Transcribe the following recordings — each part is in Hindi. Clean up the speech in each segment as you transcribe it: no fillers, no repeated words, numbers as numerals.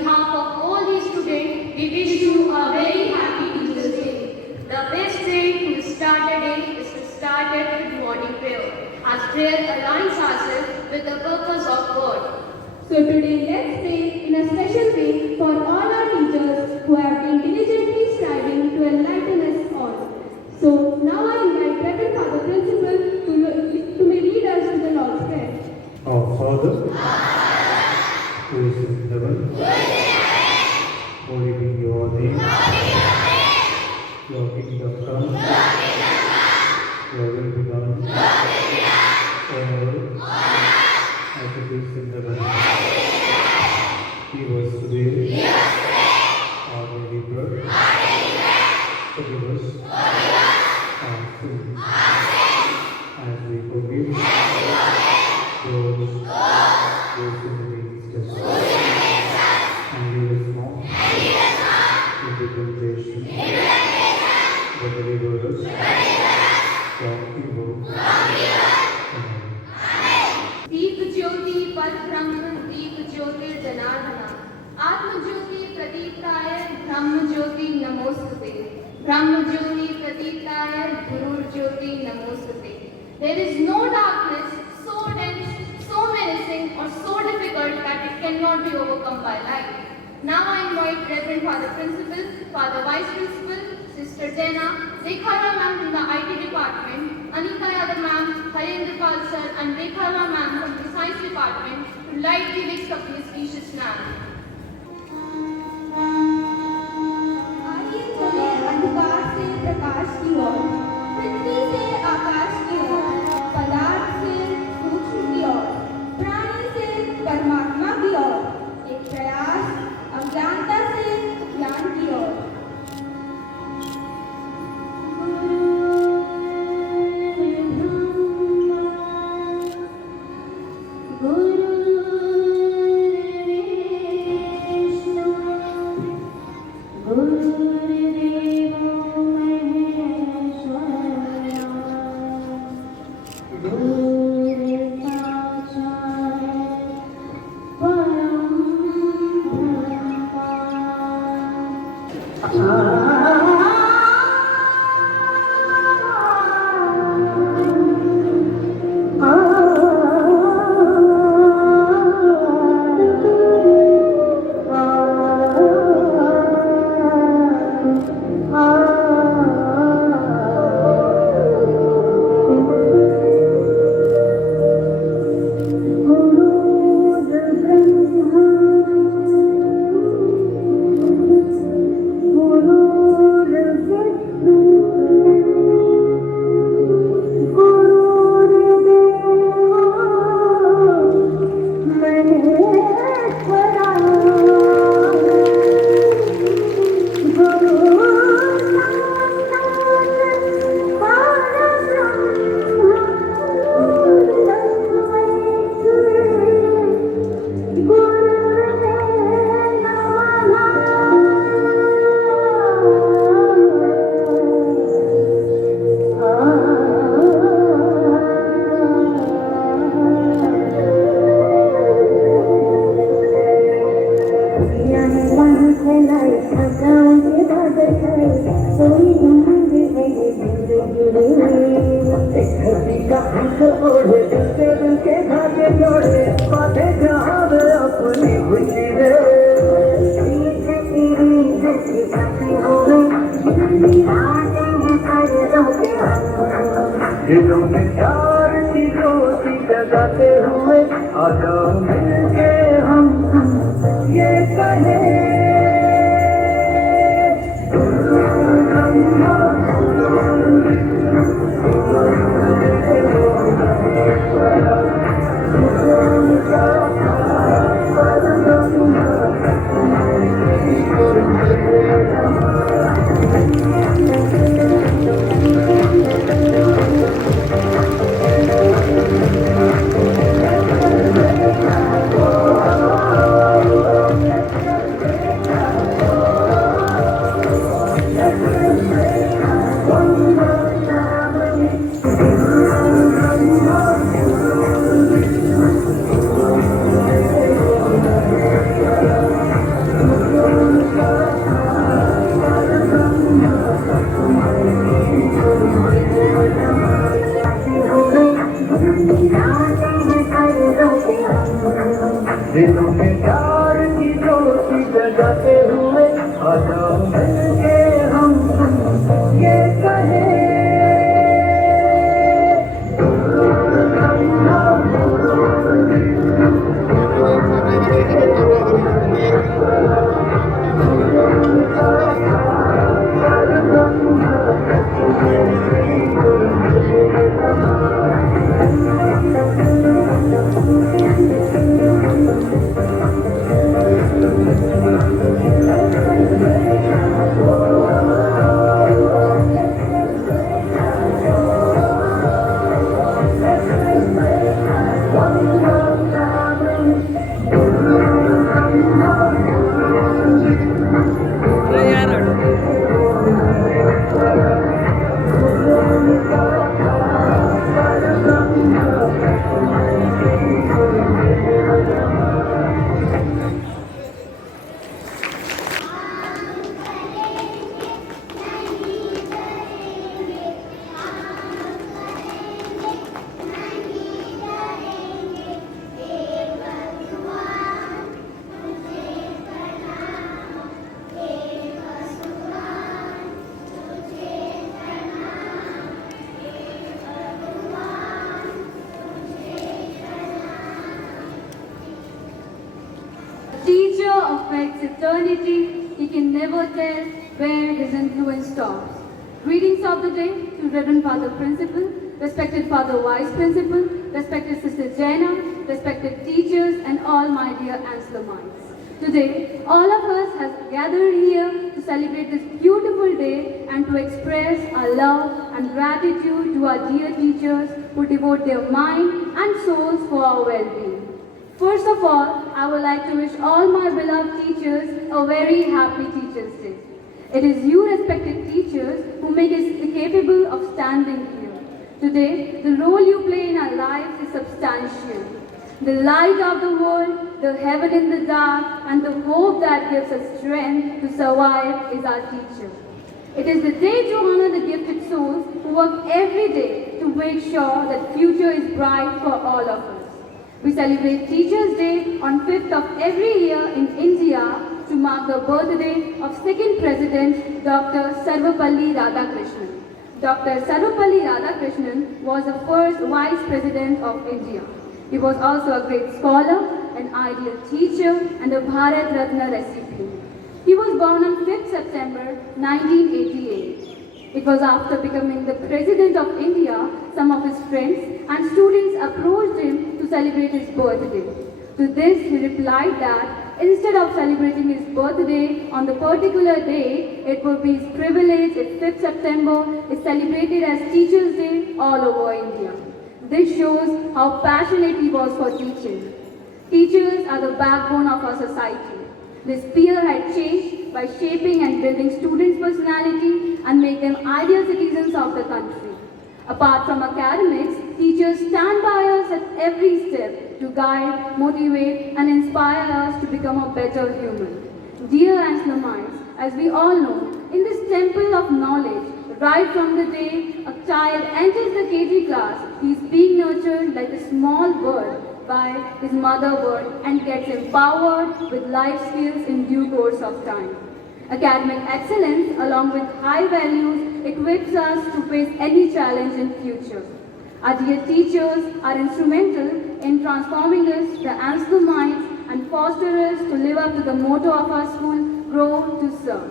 behalf of all these students, we wish you a very happy Teachers' Day. The best way to start a day is to start it with morning prayer, as prayer aligns ourselves with the purpose of God. So today let's pray in a special way for all our teachers who have been diligently striving to enlighten us all. So now I invite Reverend Father Principal to lead us to the Lord's Prayer. Our Father, who is in heaven, holy be your name. Your kingdom come, your will be done on earth as it is in heaven. Give us today our daily bread. Forgive us our sins as we forgive those who sin against us. And lead us not into temptation, but deliver us from evil. Amen. दीप ज्योति पर ब्रह्म दीप ज्योतिर्जनार्दना आत्म ज्योति प्रदीप्ताय ब्रह्म ज्योति नमोस्तुते ब्रह्म ज्योति प्रदीप्ताय गुरु ज्योति नमोस्तुते. There is no darkness so dense, so menacing or so difficult that it cannot be overcome by light. Now I invite Reverend Father Principal, Father Vice Principal, Sister Jena, Rekha Ma'am from the IT department, Anika Yadav Ma'am, Harendra Pal Sir and Rekha Ma'am from the Science department to light the wicks of the auspicious lamp. आइए चले अंधकार से प्रकाश की ओर, पृथ्वी से आकाश की ओर, पदार्थ से सूक्ष्म की ओर, प्राणी से परमात्मा की ओर, एक प्रयास अज्ञानता से ज्ञान की ओर. दिलों में प्यार की ज्योति जगाते हुए आ जाओ मिलके हम तुम ये कहें Teacher affects eternity, he can never tell where his influence stops. Greetings of the day to Reverend Father Principal, respected Father Vice Principal, respected Sister Jaina, respected teachers and all my dear Anselmites. Today, all of us have gathered here to celebrate this beautiful day and to express our love and gratitude to our dear teachers who devote their mind and souls for our well-being. First of all, I would like to wish all my beloved teachers a very happy Teachers' Day. It is you, respected teachers, who make us capable of standing here. Today, the role you play in our lives is substantial. The light of the world, the heaven in the dark, and the hope that gives us strength to survive is our teacher. It is the day to honor the gifted souls who work every day to make sure that future is bright for all of us. We celebrate Teachers' Day on 5th of every year in India to mark the birthday of second President Dr. Sarvapalli Radhakrishnan. Dr. Sarvapalli Radhakrishnan was the first Vice President of India. He was also a great scholar, an ideal teacher, and a Bharat Ratna recipient. He was born on 5th September 1988. It was after becoming the President of India, some of his friends and students approached him to celebrate his birthday. To this, he replied that instead of celebrating his birthday on the particular day, it would be his privilege if 5th September is celebrated as Teachers' Day all over India. This shows how passionate he was for teaching. Teachers are the backbone of our society. They spearhead change by shaping and building students' personality and make them ideal citizens of the country. Apart from academics, teachers stand by us at every step to guide, motivate, and inspire us to become a better human. Dear Anselmites, as we all know, in this temple of knowledge, right from the day a child enters the KG class, he is being nurtured like a small bird by his mother bird and gets empowered with life skills in due course of time. Academic excellence, along with high values, equips us to face any challenge in future. Our dear teachers are instrumental in transforming us, the Anselmites, and foster us to live up to the motto of our school, grow to serve.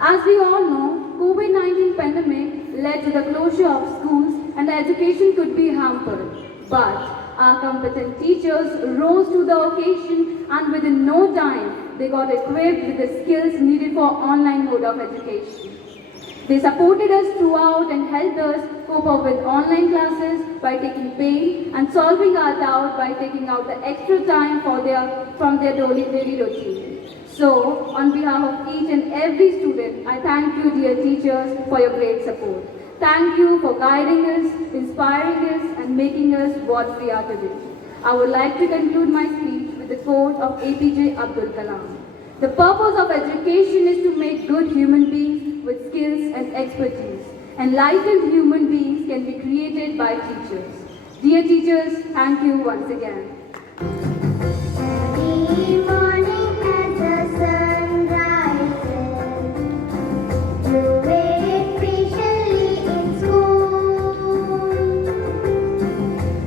As we all know, COVID-19 pandemic led to the closure of schools and the education could be hampered. But our competent teachers rose to the occasion and within no time, they got equipped with the skills needed for online mode of education. They supported us throughout and helped us cope up with online classes by taking pain and solving our doubt by taking out the extra time from their daily routine. So, on behalf of each and every student, I thank you, dear teachers, for your great support. Thank you for guiding us, inspiring us, and making us what we are today. I would like to conclude my speech with the quote of APJ Abdul Kalam. The purpose of education is to make good human beings with skills and expertise. Enlightened human beings can be created by teachers. Dear teachers, thank you once again. morning as the sun rises, you wait patiently in school,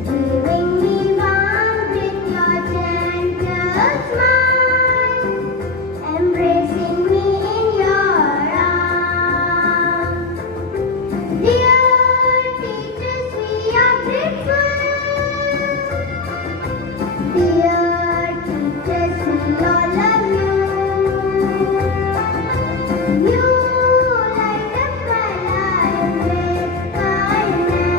giving me warmth with your gentle smile, embracing me in your arms. Dear teachers, we are grateful. Dear teachers, we all love you. You light up my life with kindness,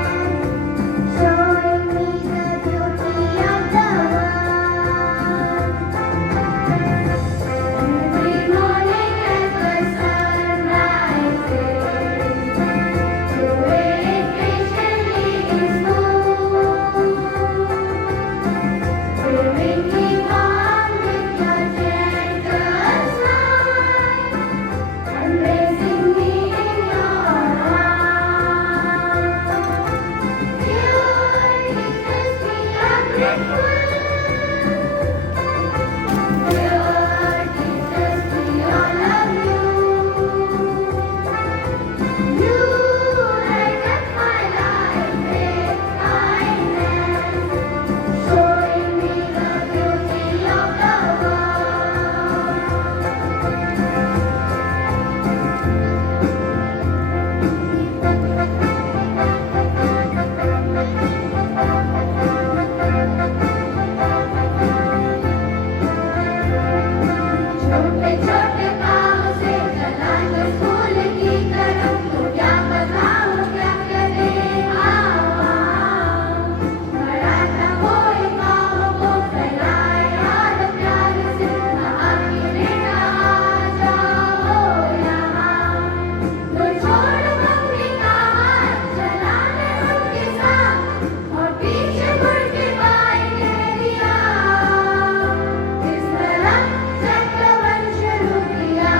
showing me the beauty of the world. Every morning as the sun rises, you wait patiently in school, giving me warmth with your gentle smile, embracing me in your arms. Dear teachers, we are grateful. Dear teachers, we all love you. You light up my life with kindness, showing me the beauty of the छोटे छोटे पाँव से चला जो स्कूल की तरफ, तो क्या बताऊँ क्या करे आओ। बड़ा था कोई पाँव को फैलाए और प्यार से कहा कि बेटा आ जाओ यहाँ। तो छोड़ मम्मी का हाथ, चला मैं उनके साथ, और पीछे मुड़ के बाएं कह दिया। इस तरह चक्रवन शुरू किया।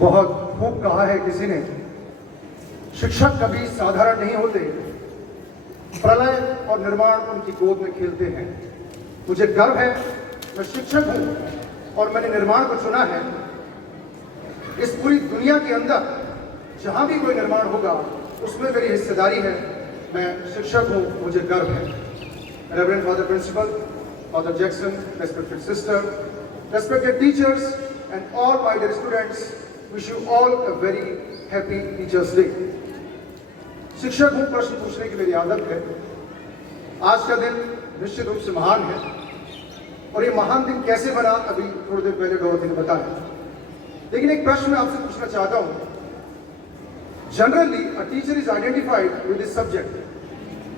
बहुत खूब कहा है किसी ने, शिक्षक कभी साधारण नहीं होते, प्रलय और निर्माण उनकी गोद में खेलते हैं। मुझे गर्व है, मैं शिक्षक हूं और मैंने निर्माण को चुना है। इस पूरी दुनिया के अंदर जहां भी कोई निर्माण होगा उसमें मेरी हिस्सेदारी है। मैं शिक्षक हूं, मुझे गर्व है। Reverend father principal, father Jackson, respected sister, respected teachers and all my dear students, wish you all a very happy Teachers Day. शिक्षक हूँ, प्रश्न पूछने की मेरी आदत है। आज का दिन निश्चित रूप से महान है और ये महान दिन कैसे बना अभी थोड़ी देर पहले डोरथी ने बताया। लेकिन एक प्रश्न मैं आपसे पूछना चाहता हूँ। Generally, a teacher is identified with this subject.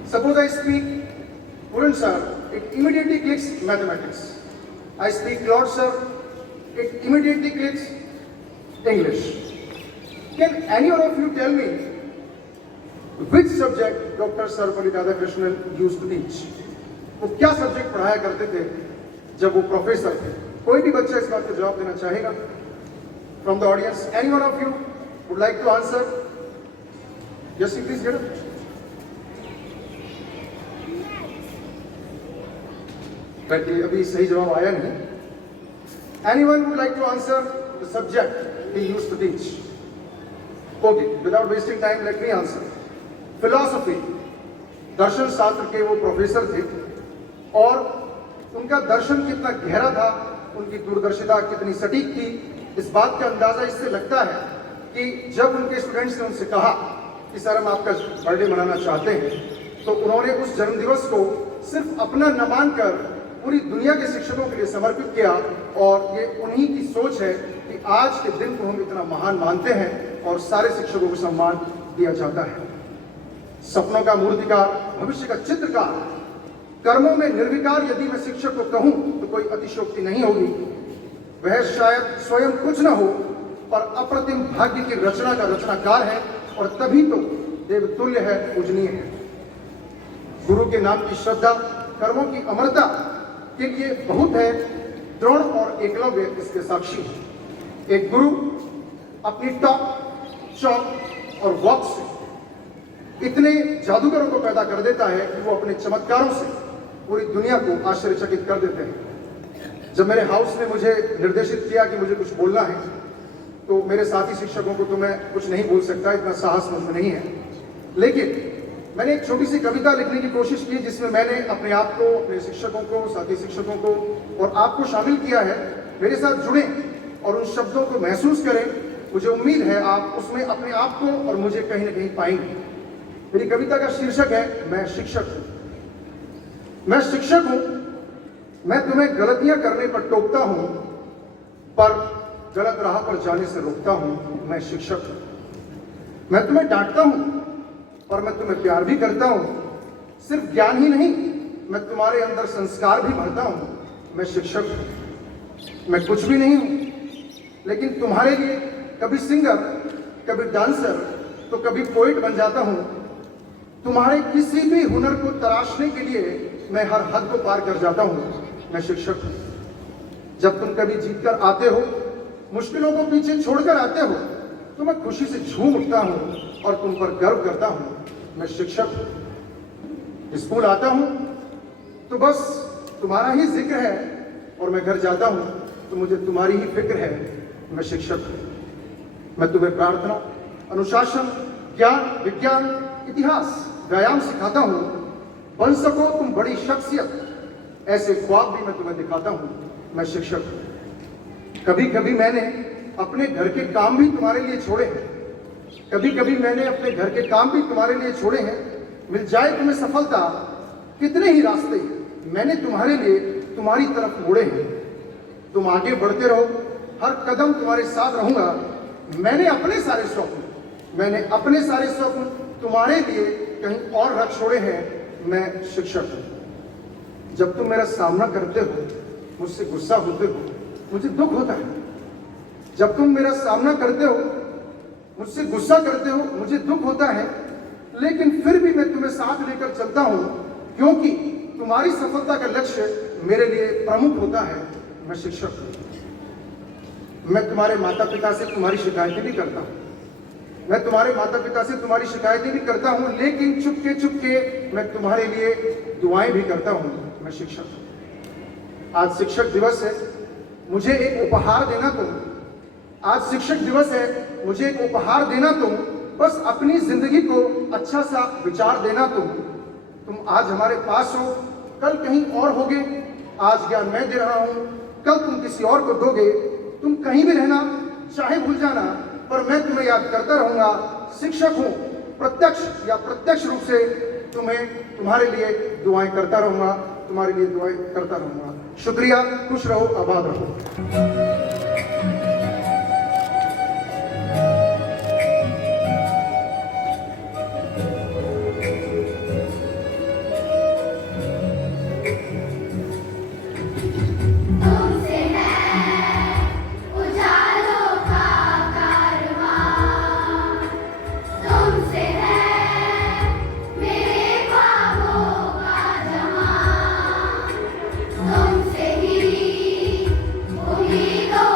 Suppose I speak Puran sir, it immediately clicks mathematics. I speak Lord sir, it immediately clicks English. Can any one of you tell me which subject Dr. Sarvapalli Radhakrishnan used to teach? वो क्या सब्जेक्ट पढ़ाया करते थे जब वो प्रोफेसर थे? कोई भी बच्चा इस बात का जवाब देना चाहेगा? From the audience, any one of you would like to answer? Yes, please get up. बैठिए, अभी सही जवाब आया नहीं। Anyone would like to answer the subject he used to teach? Okay, without wasting time let me answer. Philosophy, दर्शन शास्त्र के वो प्रोफेसर थे और उनका दर्शन कितना गहरा था, उनकी दूरदर्शिता कितनी सटीक थी, इस बात का अंदाजा इससे लगता है कि जब उनके स्टूडेंट्स ने उनसे कहा कि सर हम आपका बर्थडे मनाना चाहते हैं, तो उन्होंने उस जन्मदिवस को सिर्फ अपना न मानकर पूरी दुनिया के शिक्षकों के लिए समर्पित किया। और ये उन्हीं की सोच है कि आज के दिन को हम इतना महान मानते हैं और सारे शिक्षकों को सम्मान दिया जाता है। सपनों का मूर्तिकार, भविष्य का चित्रकार, कर्मों में निर्विकार यदि मैं शिक्षक को कहूं तो कोई अतिशयोक्ति नहीं होगी। वह शायद स्वयं कुछ न हो पर अप्रतिम भाग्य की रचना का रचनाकार है और तभी तो देवतुल्य है, पूजनीय है। गुरु के नाम की श्रद्धा, कर्मों की अमरता के लिए बहुत है। द्रोण और एकलव्य इसके साक्षी हैं। एक गुरु अपनी टॉक, चौक और वॉक से इतने जादूगरों को पैदा कर देता है कि वो अपने चमत्कारों से पूरी दुनिया को आश्चर्यचकित कर देते हैं। जब मेरे हाउस ने मुझे निर्देशित किया कि मुझे कुछ बोलना है, तो मेरे साथी शिक्षकों को तो मैं कुछ नहीं बोल सकता, इतना साहस मुझ में नहीं है, लेकिन मैंने एक छोटी सी कविता लिखने की कोशिश की जिसमें मैंने अपने आप को, अपने शिक्षकों को, साथी शिक्षकों को और आपको शामिल किया है। मेरे साथ जुड़ें और उन शब्दों को महसूस करें। मुझे उम्मीद है आप उसमें अपने आप को और मुझे कहीं ना कहीं पाएंगे। मेरी कविता का शीर्षक है मैं शिक्षक हूं। मैं शिक्षक हूं, मैं तुम्हें गलतियां करने पर टोकता हूं पर गलत राह पर जाने से रोकता हूं। मैं शिक्षक हूं। मैं तुम्हें डांटता हूं और मैं तुम्हें प्यार भी करता हूं। सिर्फ ज्ञान ही नहीं, मैं तुम्हारे अंदर संस्कार भी भरता हूं। मैं शिक्षक हूं। मैं कुछ भी नहीं हूं, लेकिन तुम्हारे लिए कभी सिंगर, कभी डांसर, तो कभी पोइट बन जाता हूं। तुम्हारे किसी भी हुनर को तराशने के लिए मैं हर हद को पार कर जाता हूं। मैं शिक्षक हूं। जब तुम कभी जीतकर आते हो, मुश्किलों को पीछे छोड़कर आते हो, तो मैं खुशी से झूम उठता हूं और तुम पर गर्व करता हूं। मैं शिक्षक हूं। स्कूल आता हूं तो बस तुम्हारा ही जिक्र है और मैं घर जाता हूं तो मुझे तुम्हारी ही फिक्र है। मैं शिक्षक हूं। मैं तुम्हें प्रार्थना, अनुशासन, ज्ञान, विज्ञान, इतिहास, व्यायाम सिखाता हूं। बन सको तुम बड़ी शख्सियत, ऐसे ख्वाब भी मैं तुम्हें दिखाता हूं। मैं शिक्षक हूं। कभी कभी मैंने अपने घर के काम भी तुम्हारे लिए छोड़े हैं। कभी कभी मैंने अपने घर के काम भी तुम्हारे लिए छोड़े हैं। मिल जाए तुम्हें सफलता, कितने ही रास्ते मैंने तुम्हारे लिए तुम्हारी तरफ मोड़े हैं। तुम आगे बढ़ते रहो, हर कदम तुम्हारे साथ रहूंगा। मैंने अपने सारे स्वप्न तुम्हारे लिए कहीं और रख छोड़े हैं। मैं शिक्षक हूं। जब तुम मेरा सामना करते हो, मुझसे गुस्सा होते हो, मुझे दुख होता है। जब तुम मेरा सामना करते हो, मुझसे गुस्सा करते हो, मुझे दुख होता है, लेकिन फिर भी मैं तुम्हें साथ लेकर चलता हूं क्योंकि तुम्हारी सफलता का लक्ष्य मेरे लिए प्रमुख होता है। मैं शिक्षक हूं। मैं तुम्हारे माता पिता से तुम्हारी शिकायतें भी करता हूं। मैं तुम्हारे माता पिता से तुम्हारी शिकायतें भी करता हूं, लेकिन चुपके चुपके मैं तुम्हारे लिए दुआएं भी करता हूं। मैं शिक्षक हूं। आज शिक्षक दिवस है, मुझे एक उपहार देना तुम। आज शिक्षक दिवस है, मुझे एक उपहार देना तुम। बस अपनी जिंदगी को अच्छा सा विचार देना तुम आज हमारे पास हो, कल कहीं और होगे। आज ज्ञान मैं दे रहा हूं, कल तुम किसी और को दोगे। तुम कहीं भी रहना, चाहे भूल जाना, पर मैं तुम्हें याद करता रहूंगा। शिक्षक हूं, प्रत्यक्ष या प्रत्यक्ष रूप से तुम्हारे लिए दुआएं करता रहूंगा, तुम्हारे लिए दुआएं करता रहूंगा। शुक्रिया, खुश रहो, आबाद रहो। तुमसे है उजालों का कारवां, तुमसे है मेरे ख्वाबों का जहां, तुमसे ही उम्मीदों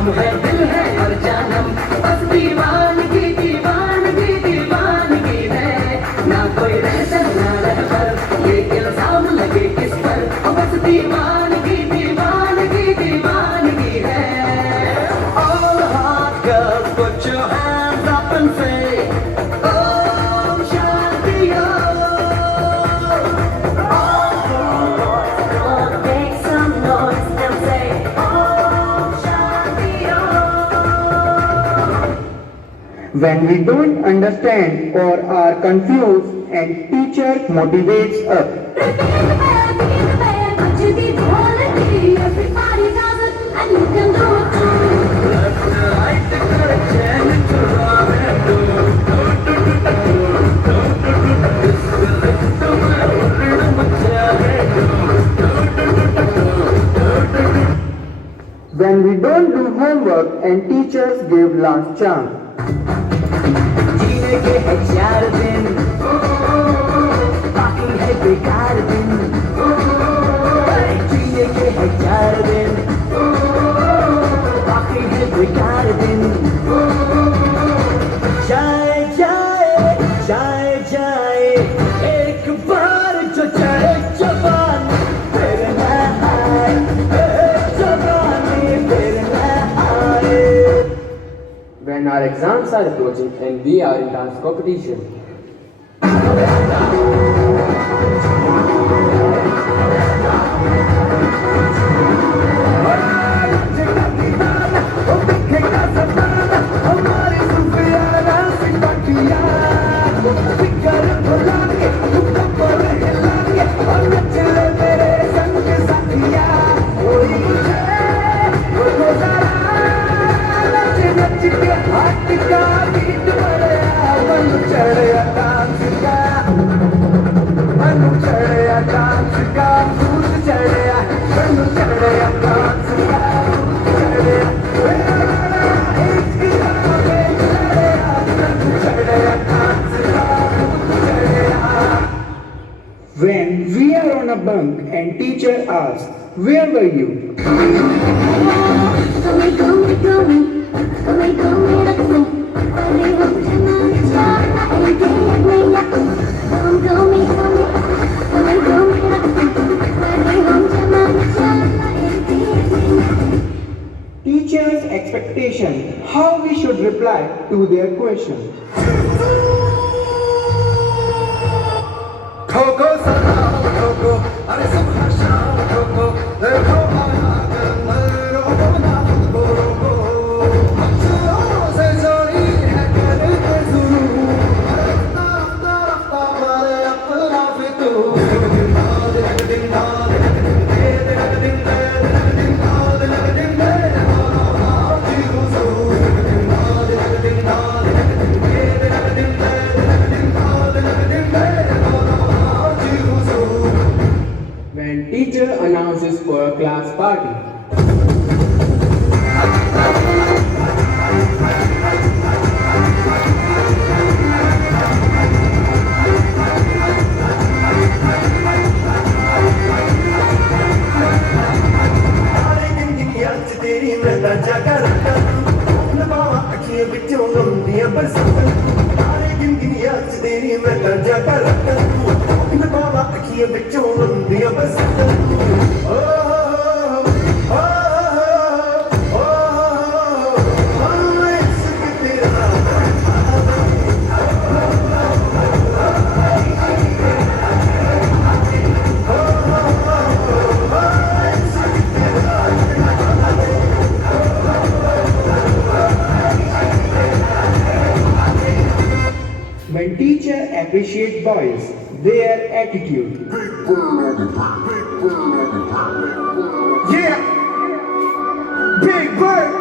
हम है दिल है और जानम, बस दीवानगी दीवानगी दीवानगी है, ना कोई रहता ना रहबर, ये इल्जाम लगे किस पर, बस दीवानगी दीवानगी दीवानगी है। All hot girls put your hands up and say Om Shanti Om. All boys gonna make some noise and say Om Shanti Om. When we don't understand or are confused and teacher motivates us. Everybody does it, and you can do it too. Left to right, correct, and to wrong and do. This will lift the world, what When we don't do homework and teachers give last chance. जीने के है 4 दिन, बाकी है बेकार दिन, जीने के है 4 दिन, बाकी है बेकार दिन। जाए जाए जाए जाए एक बार जो चढ़े जवान, फिर न आए जवानी, फिर न आए। When our exams are approaching and we are in dance competition. When we are on a bunk and teacher asks, where were you? Teachers' expectation, how we should reply to their question. ठोको सलाम ठोको, अरे सुबह शाम ठोको, देखो आया जन्नत रोको ना खुद को रोको, अक्षरों से जोड़ी है करके शुरू, रफ्ता रफ्ता रफ्ता मारे अपना फितूर, दिन ना When teacher announces for a class party. When teacher appreciate boys, their attitude. Yeah, Big Bird,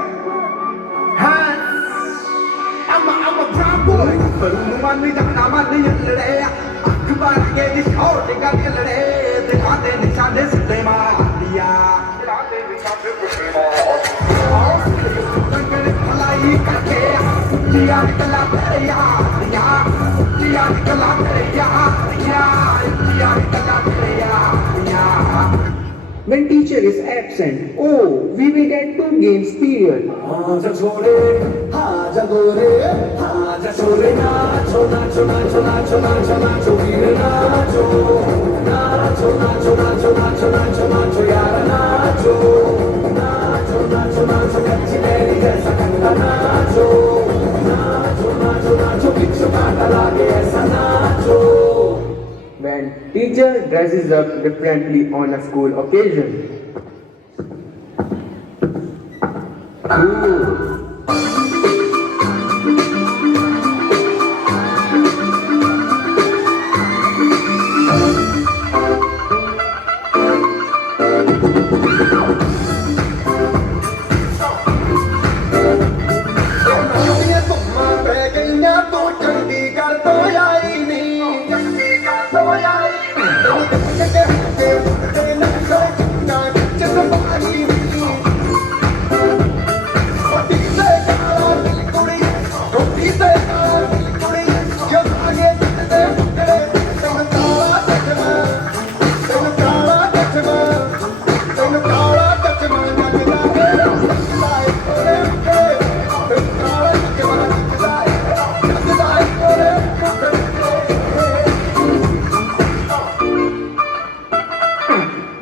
hands. I'm a brown boy. Money that I'm on the other. Akbar ke dishor de ka dil re, dikhate nishane se maariya. Dikhate nishane se maariya. Tangane bhalai karke, jiya nikla tere yaar ya, jiya nikla tere yaar ya, jiya nikla tere yaar ya. when teacher is absent. Oh, we will get 2 games period. आजा छोड़े आजा गोरे आजा छोड़े नाचो नाचो नाचो नाचो नाचो नाचो वीर नाचो नाचो नाचो नाचो नाचो नाचो नाचो यार नाचो नाचो नाचो नाचो कच्ची मेरी जैसा कंगा नाचो नाचो नाचो नाचो बिच्छू कांटा लागे ऐसा नाचो. When teacher dresses up differently on a school occasion.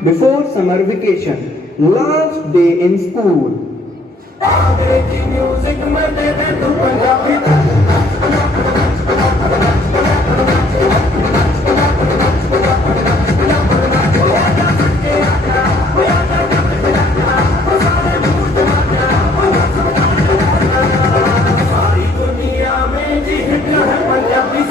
Before summer vacation, last day in school. अंग्रेजी म्यूजिक में दे दे तू पंजाबी सारी दुनिया में जी हिट है पंजाबी.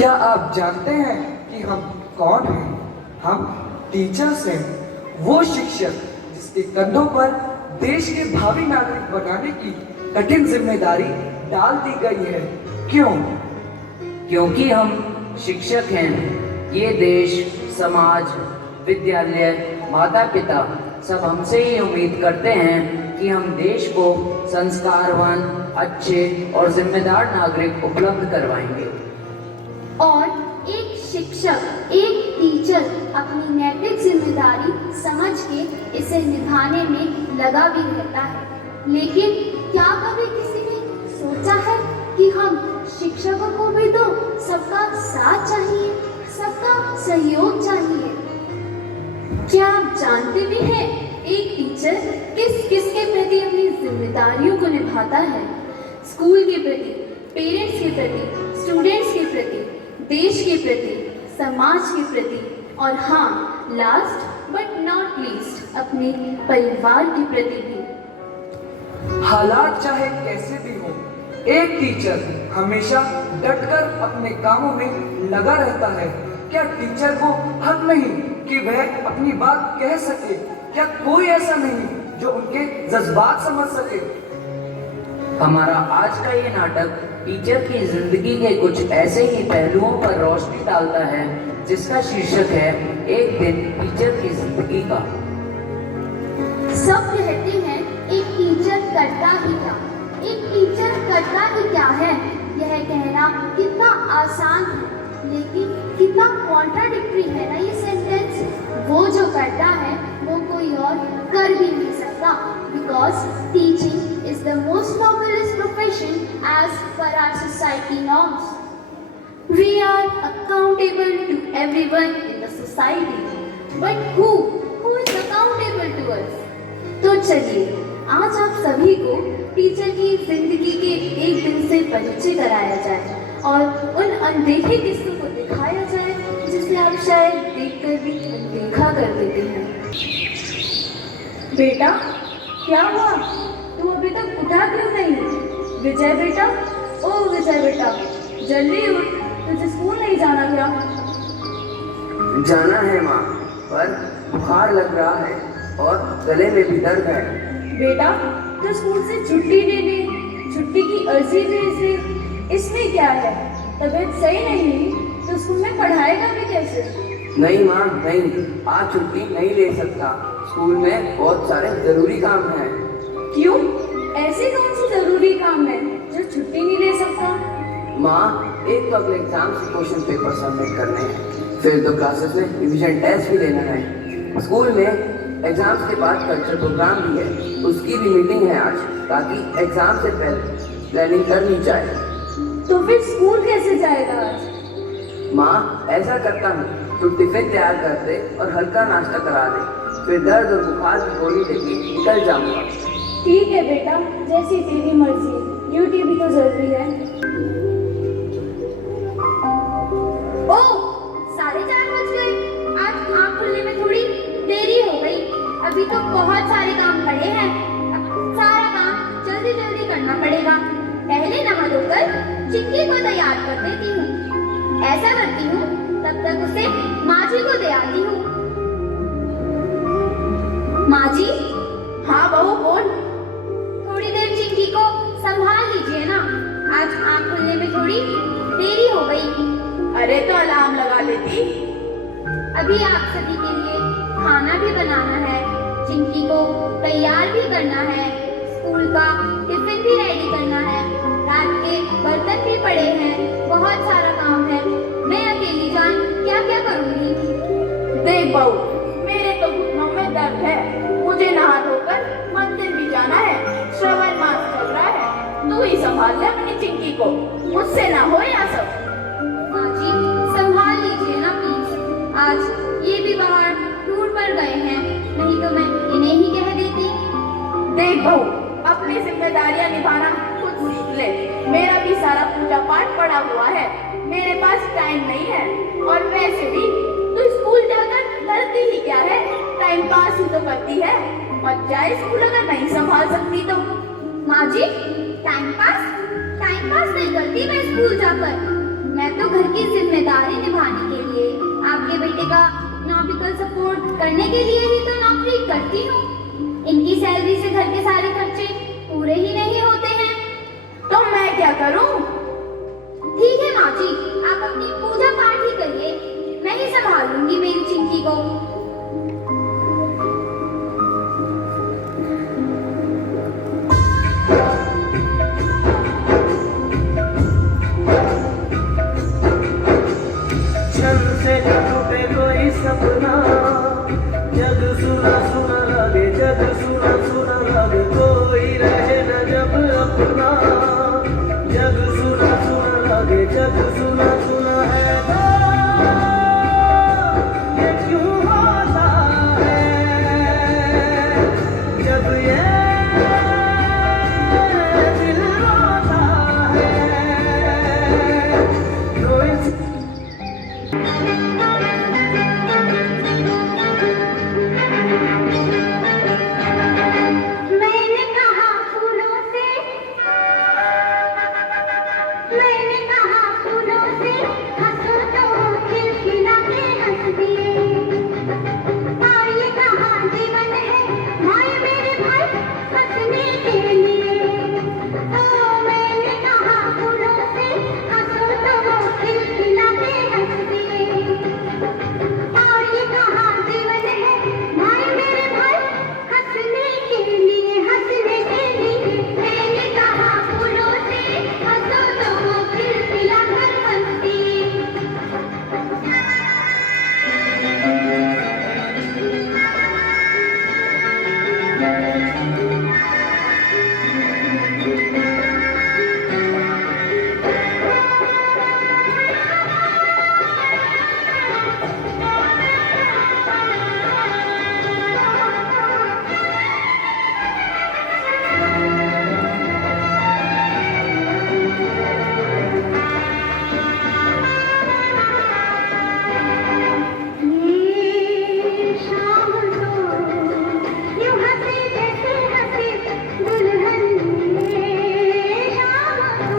क्या आप जानते हैं कि हम कौन हैं? हम टीचर्स हैं, वो शिक्षक जिसके कंधों पर देश के भावी नागरिक बनाने की कठिन जिम्मेदारी डाल दी गई है. क्यों? क्योंकि हम शिक्षक हैं. ये देश, समाज, विद्यालय, माता पिता सब हमसे ही उम्मीद करते हैं कि हम देश को संस्कारवान, अच्छे और जिम्मेदार नागरिक उपलब्ध करवाएंगे. और एक शिक्षक, एक टीचर अपनी नैतिक जिम्मेदारी समझ के इसे निभाने में लगा भी रहता है. लेकिन क्या कभी किसी ने सोचा है कि हम शिक्षकों को भी तो सबका साथ चाहिए, सबका सहयोग चाहिए. क्या आप जानते भी हैं एक टीचर किस किस के प्रति अपनी जिम्मेदारियों को निभाता है? स्कूल के प्रति, पेरेंट्स के प्रति, स्टूडेंट्स के प्रति, देश के प्रति, समाज के प्रति और हाँ, लास्ट बट नॉट लीस्ट, अपने परिवार के प्रति भी. हालात चाहे कैसे भी हो, एक टीचर हमेशा डटकर अपने कामों में लगा रहता है. क्या टीचर को हक नहीं कि वह अपनी बात कह सके? क्या कोई ऐसा नहीं जो उनके जज्बात समझ सके? हमारा आज का ये नाटक टीचर की जिंदगी के कुछ ऐसे ही पहलुओं पर रोशनी डालता है जिसका शीर्षक है एक दिन टीचर की जिंदगी का. सब कहते हैं एक टीचर करता ही क्या, एक टीचर करता ही क्या है. यह कहना कितना आसान है लेकिन कितना कॉन्ट्राडिक्टरी है ना ये सेंटेंस. वो जो करता है वो कोई और कर भी नहीं सकता. Because teaching is the most noblest profession as per our society norms. We are accountable to everyone in the society. But who is accountable to us? तो चलिए आज आप सभी को टीचर की जिंदगी के एक दिन से परिचय कराया जाए और उन अनदेखे किस्सों को दिखाया जाए जिसे आप शायद देखकर भी अनदेखा कर देते हैं. बेटा क्या हुआ? तू अभी तक उठा क्यों नहीं? विजय बेटा, ओ विजय बेटा, जल्दी उठ, तुझे स्कूल नहीं जाना क्या? जाना है माँ, पर बुखार लग रहा है और गले में भी दर्द है. बेटा तो स्कूल से छुट्टी ले ले, छुट्टी की अर्जी भेज दे, इसमें क्या है? तबीयत सही नहीं हुई तो स्कूल में पढ़ाएगा भी कैसे? नहीं माँ नहीं, आज छुट्टी नहीं ले सकता। स्कूल में बहुत सारे जरूरी काम हैं। क्यों? ऐसे कौन से जरूरी काम है जो छुट्टी नहीं ले सकता? माँ, एक तो अगले एग्जाम से क्वेश्चन पेपर सबमिट करने हैं, फिर तो क्लासेस में रिवीजन टेस्ट भी लेना है। स्कूल में एग्जाम्स के बाद कल्चर प्रोग्राम भी है, उसकी भी मीटिंग है आज, ताकि एग्जाम से पहले प्लानिंग कर ली जाए। तो फिर स्कूल कैसे जाएगा आज? माँ, ऐसा करता हूँ तो टिफिन तैयार कर दे और हल्का नाश्ता करा दे, फिर दर्द और बुखार की गोली लेके निकल जाऊंगा। ठीक है बेटा, जैसी तेरी मर्जी, ड्यूटी भी तो जरूरी है। ओ, 4:30 बज गए। आज आँख खुलने में थोड़ी देरी हो गई। अभी तो बहुत सारे काम पड़े हैं। अब सारा काम जल्दी जल्दी करना पड़ेगा। पहले नहा धोकर चिक्की को तैयार कर देती हूँ। ऐसा करती हूँ, तब तक उसे माँ जी को दे आती हूँ। माँ जी? हाँ बहू, बोल। थोड़ी देर चिक्की को संभाल लीजिए ना, आज आँख खुलने में थोड़ी देरी हो गई। अरे तो अलार्म लगा लेती। अभी आप सभी के लिए खाना भी बनाना है, चिंकी को तैयार भी करना है, स्कूल का टिफिन भी रेडी करना है, रात के बर्तन भी पड़े हैं, बहुत सारा काम है। मैं अकेली जान क्या क्या करूँगी? देख बहू, मेरे तो घुटनों में दर्द है, मुझे नहा धोकर मंदिर भी जाना है, श्रावण मास चल रहा है। तू ही संभाल ले अपनी चिंकी को, मुझसे ना हो या सब। माँ जी, संभाल लीजिए ना प्लीज। आज ये भी बाहर टूर पर गए हैं, नहीं तो मैं इन्हें ही कह देती। देख बहू, अपनी जिम्मेदारियां निभाना खुद सीख ले। मेरा भी सारा पूजा पाठ पड़ा हुआ है, मेरे पास टाइम नहीं है। और वैसे भी तू स्कूल जाकर करती ही क्या है, टाइम पास ही तो करती है। और जाए स्कूल अगर नहीं संभाल सकती तो। माँ जी, टाइम पास नहीं करती मैं स्कूल जाकर। मैं तो घर की जिम्मेदारी निभाने के लिए, आपके बेटे का इकोनॉमिकल सपोर्ट करने के लिए ही तो नौकरी करती हूँ। इनकी सैलरी से घर के सारे खर्चे पूरे ही नहीं होते हैं। तो मैं क्या करूँ? ठीक है माँ जी, आप अपनी पूजा पाठ ही करिए, मैं ही संभाल लूंगी मेरी चिंकी को। छल से न टूटे कोई सपना, जग सुना सुना लगे, जग सुना सुना लगे, कोई रहे न जब अपना। जग सुना सुना लगे, जग सुना सुना है तो ये क्यों होता है? जब ये दिल रोता है, कोई मैंने कहा फूलों से, मैंने कहा फूलों से, हंसो तो खिलखिला के हंस दिए। और ये कहा जीवन है भाई मेरे भाई हंसने के लिए। ओ मैंने कहा फूलों से, हंसो तो खिलखिला के हंस दिए। और ये कहा जीवन है भाई मेरे भाई हंसने के लिए, हंसने के लिए। मैंने कहा फूलों से, हंसो तो खिलखिला कर हंसती। ये शाम को यूं हंसे जैसे हंसे दुल्हन। ये शाम को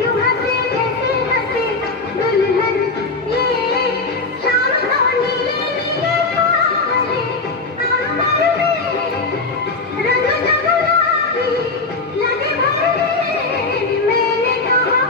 यूं हंसे जैसे हंसे दुल्हन। ये शाम को नीले नीले कोमले अंबर में रंग गुलाबी लगे भरने। मैंने कहा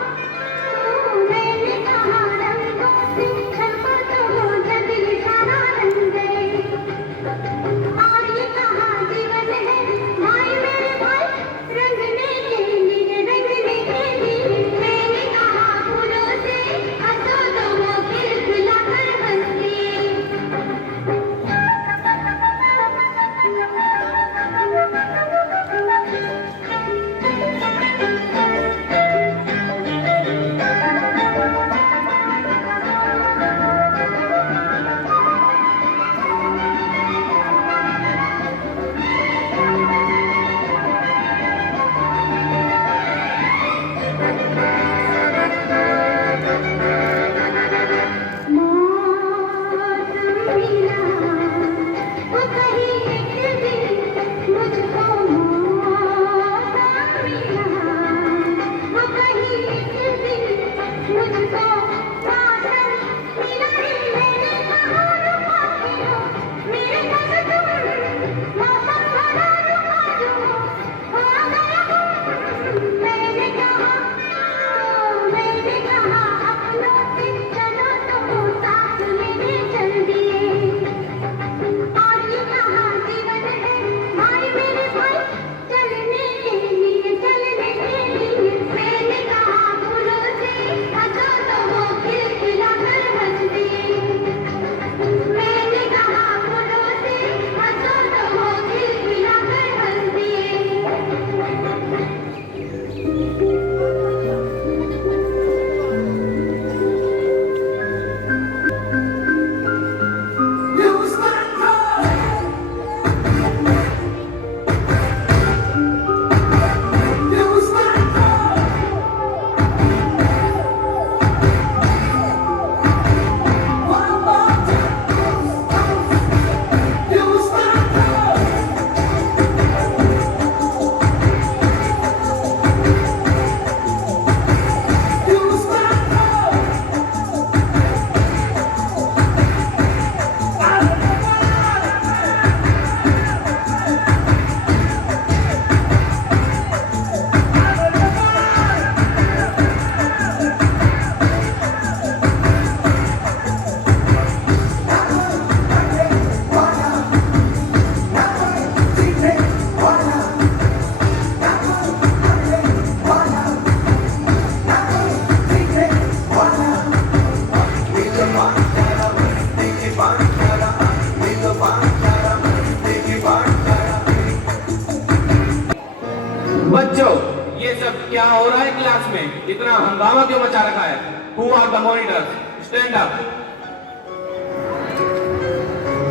बच्चों, ये सब क्या हो रहा है क्लास में? इतना हंगामा क्यों मचा रखा है? Who are the monitors? Stand up.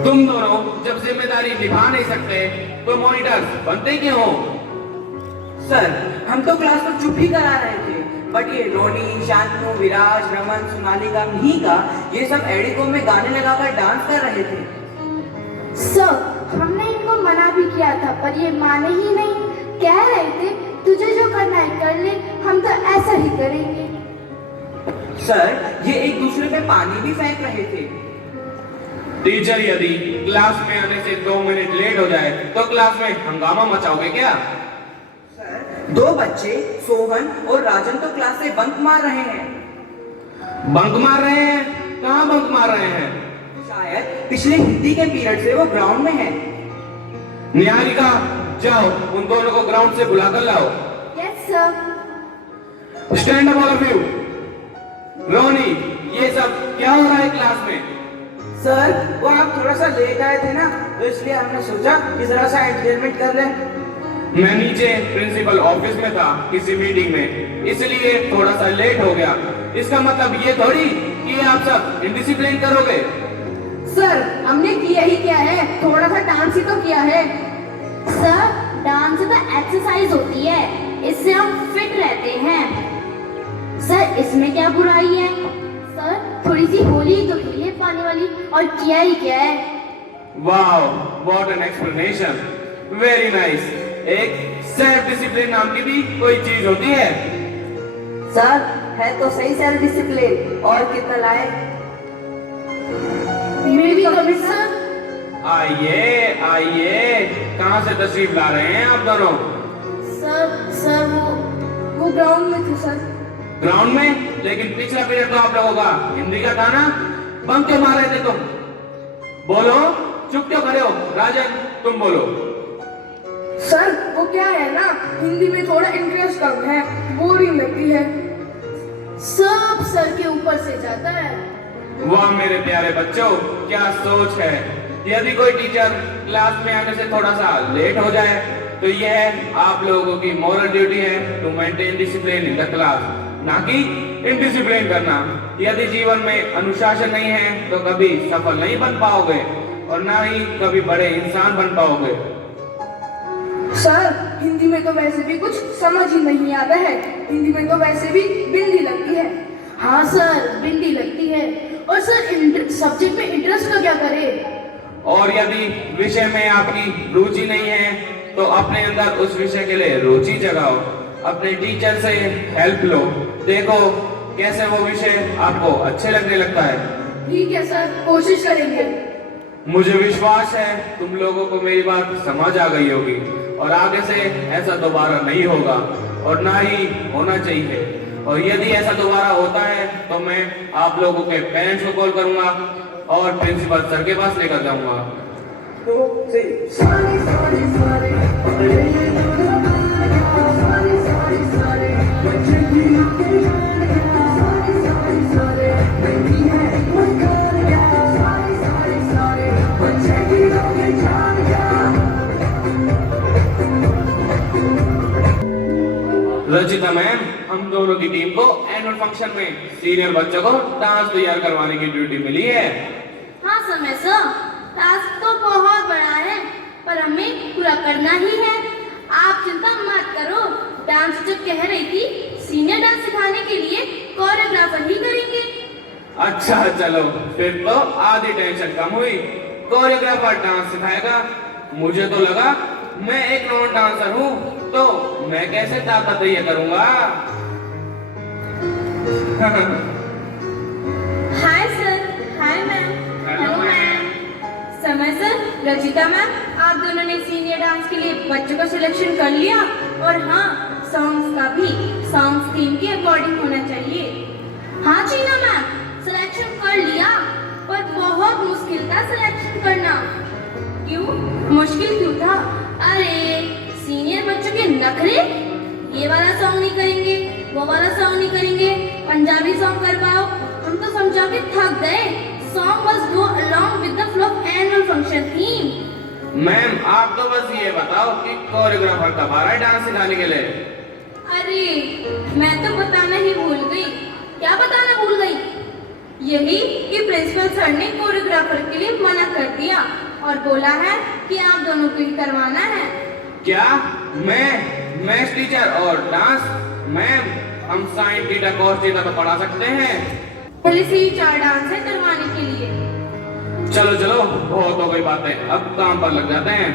तुम दोनों जब जिम्मेदारी निभा नहीं सकते तो मॉनिटर्स बनते क्यों हो? सर, हम तो क्लास में चुप ही करा रहे थे, बट ये रोनी, शांतनु, विराज, रमन, सोनालिका, मिहिका ये सब एडिको में गाने लगाकर डांस कर रहे थे। सर, हमने इनको मना भी किया था पर ये माने ही नहीं। कह रहे थे तुझे जो करना है कर ले, हम तो ऐसा ही करेंगे। सर, ये एक दूसरे पे पानी भी फेंक रहे थे। टीचर यदि क्लास में आने से 2 मिनट लेट हो जाए तो क्लास में हंगामा मचाओगे क्या? सर, 2 बच्चे सोहन और राजन तो क्लास से बंक मार रहे हैं। बंक मार रहे हैं? कहाँ बंक मार रहे हैं? शायद पिछले हिंदी के पीरियड से वो ग्राउंड में है। निहारिका, जाओ उन दोनों को ग्राउंड से बुलाकर लाओ। Yes sir. Stand up all of you. Ronnie, ये सब क्या हो रहा है क्लास में? सर, वो आप थोड़ा सा लेट आए थे ना, तो इसलिए हमने सोचा कि जरा सा एंटरटेनमेंट कर लें। मैं नीचे प्रिंसिपल ऑफिस में था किसी मीटिंग में, इसलिए थोड़ा सा लेट हो गया। इसका मतलब ये थोड़ी कि आप सब इंडिसिप्लिन करोगे। सर, हमने किया ही क्या है, थोड़ा सा डांस ही तो किया है। सर, डांस तो एक्सरसाइज होती है, इससे हम फिट रहते हैं। सर, इसमें क्या बुराई है? सर, थोड़ी सी होली तो खेलिए पानी वाली, और किया ही क्या है। Wow, what an explanation, very nice. एक सेल्फ डिसिप्लिन नाम की भी कोई चीज होती है? सर, है तो सही सेल्फ डिसिप्लिन, और कितना लाए? मेरी कमिट सर। आइए आइए, कहाँ से तशरीफ ला रहे हैं आप दोनों? सर वो ग्राउंड में थे सर। ग्राउंड में? लेकिन पिछला पीरियड तो आप लोगों का हिंदी का था ना, बंक क्यों मार रहे थे तुम? बोलो, चुप क्यों खड़े हो? राजन, तुम बोलो। सर, वो क्या है ना, हिंदी में थोड़ा इंटरेस्ट कम है, बोरिंग लगती है। सब सर के ऊपर से जाता है। वाह मेरे प्यारे बच्चों, क्या सोच है। यदि कोई टीचर क्लास में आने से थोड़ा सा लेट हो जाए तो यह आप लोगों की मॉरल ड्यूटी है to maintain discipline in the class, ना कि इनडिसिप्लिन करना। यदि जीवन में अनुशासन नहीं है तो कभी सफल नहीं बन पाओगे और ना ही कभी बड़े इंसान बन पाओगे। सर, हिंदी में तो वैसे भी कुछ समझ ही नहीं आता है, हिंदी में तो वैसे भी बिंदी लगती है। हाँ सर, बिंदी लगती है। और सर, सब्जेक्ट में इंटरेस्ट का क्या करे? और यदि विषय में आपकी रुचि नहीं है तो अपने अंदर उस विषय के लिए रुचि जगाओ, अपने टीचर से हेल्प लो, देखो कैसे वो विषय आपको अच्छे लगने लगता है। ठीक है सर, कोशिश करेंगे। मुझे विश्वास है तुम लोगों को मेरी बात समझ आ गई होगी और आगे से ऐसा दोबारा नहीं होगा और ना ही होना चाहिए। और यदि ऐसा दोबारा होता है तो मैं आप लोगों के पेरेंट्स को कॉल करूंगा और प्रिंसिपल सर के पास लेकर जाऊंगा। रचिता मैम, हम दोनों की टीम को एनुअल फंक्शन में सीनियर बच्चों को डांस तैयार करवाने की ड्यूटी मिली है। हाँ समय सर, टास्क तो बहुत बड़ा है पर हमें पूरा करना ही है। आप चिंता मत करो, डांस जो कह रही थी सीनियर डांस सिखाने के लिए कोरियोग्राफर ही करेंगे। अच्छा चलो, फिर तो आधी टेंशन कम हुई। कोरियोग्राफर डांस सिखाएगा। मुझे तो लगा मैं एक नॉन डांसर हूँ तो मैं कैसे ताकत ये करूँगा। Hi sir, hi ma'am, hello ma'am. समय सर, रचिता मैम, आप दोनों ने सीनियर डांस के लिए बच्चों का सिलेक्शन कर लिया और हाँ, सॉन्ग्स का भी सॉन्ग्स थीम के अकॉर्डिंग होना चाहिए। हाँ चीना मैम, सिलेक्शन कर लिया पर बहुत मुश्किल था सिलेक्शन करना। क्यों मुश्किल क्यों था? अरे सीनियर बच्चों के नखरे, ये वाला सॉन्ग नहीं करेंगे, वो वाला सॉन्ग नहीं करेंगे, पंजाबी सॉन्ग कर पाओ। हम तो समझा के थक गए। Song must go along with the flow of annual function theme. Ma'am आप तो बस ये बताओ कि कोरियोग्राफर कब आ रहा है डांस सिखाने के लिए? अरे मैं तो बताना ही भूल गई। क्या बताना भूल गई? यही कि प्रिंसिपल सर ने कोरियोग्राफर के लिए मना कर दिया और बोला है कि आप दोनों को ही करवाना है। क्या? मैं मैथ्स टीचर और डांस? मैम हम साइन थीटा कॉस थीटा तो पढ़ा सकते हैं। पुलिस ही 4 डांस है करवाने के लिए। चलो चलो बहुत हो गई बातें, अब काम पर लग जाते हैं।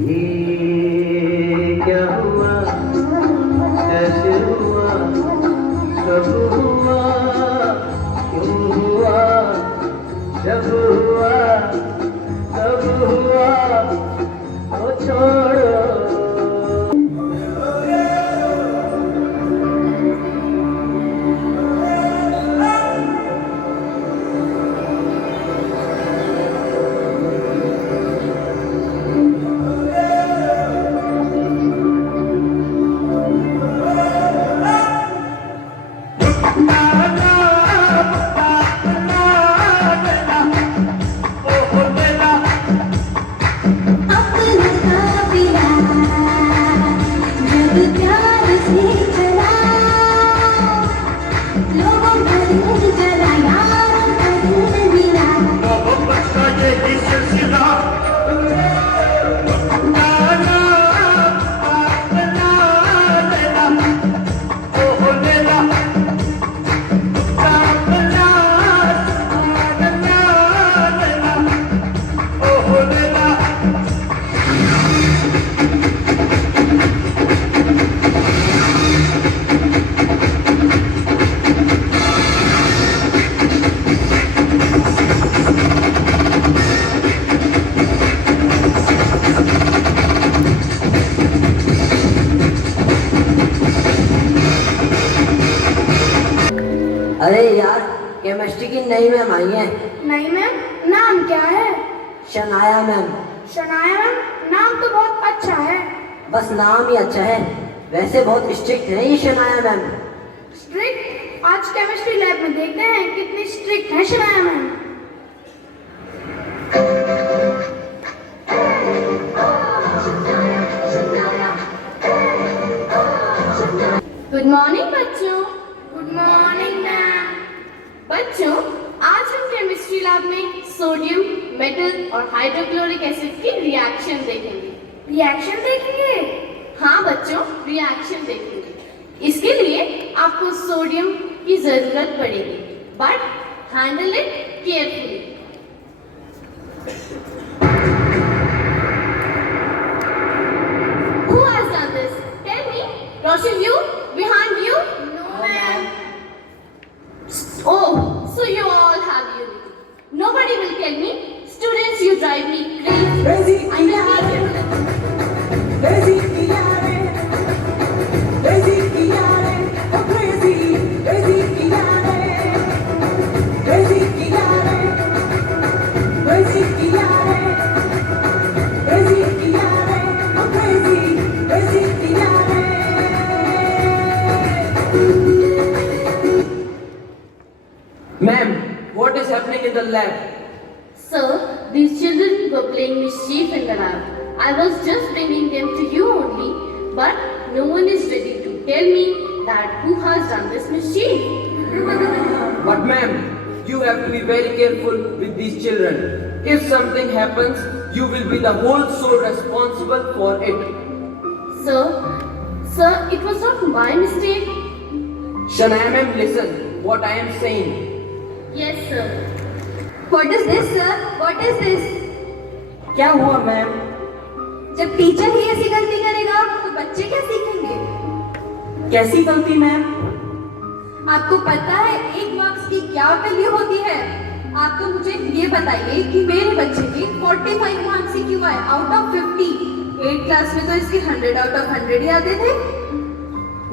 ये क्या हुआ, कैसे हुआ, कब हुआ, क्यों हुआ, जब हुआ, कब हुआ, तो छोड़ो। अरे यार केमिस्ट्री की नई मैम आई है। नहीं मैम, नाम क्या है? शनाया मैम। शनाया मैम, नाम तो बहुत अच्छा है। बस नाम ही अच्छा है, वैसे बहुत स्ट्रिक्ट है ये शनाया मैम। स्ट्रिक्ट? आज केमिस्ट्री लैब में देखते हैं कितनी स्ट्रिक्ट है शनाया मैम। गुड मॉर्निंग बच्चों। Good morning ma'am. बच्चों आज हम केमिस्ट्री लैब में सोडियम, मेटल और हाइड्रोक्लोरिक एसिड की रिएक्शन देखेंगे। रिएक्शन देखेंगे? हाँ बच्चों, रिएक्शन देखेंगे। इसके लिए आपको सोडियम की जरूरत पड़ेगी, but handle it carefully. Who has done this? Tell me. Roshan, you? Behind you? No ma'am. Oh, so you all have unity. Nobody will tell me. Students, you drive me crazy. I Ma'am, what is happening in the lab? Sir, these children were playing mischief in the lab. I was just bringing them to you only, but no one is ready to tell me that who has done this mischief. But ma'am, you have to be very careful with these children. If something happens, you will be the whole sole responsible for it. Sir, it was not my mistake. Shania ma'am, listen what I am saying. Yes, sir. What is this sir? What is this? क्या हुआ मैम? जब टीचर ही ऐसी गलती करेगा तो बच्चे क्या सीखेंगे? कैसी गलती मैम? आपको पता है 1 मार्क्स की क्या वैल्यू होती है? आप तो मुझे ये बताइए कि मेरे बच्चे के 45 मार्क्स ही क्यों आए आउट ऑफ 50? 8th क्लास में तो इसके 100 आउट ऑफ 100 ही आते थे।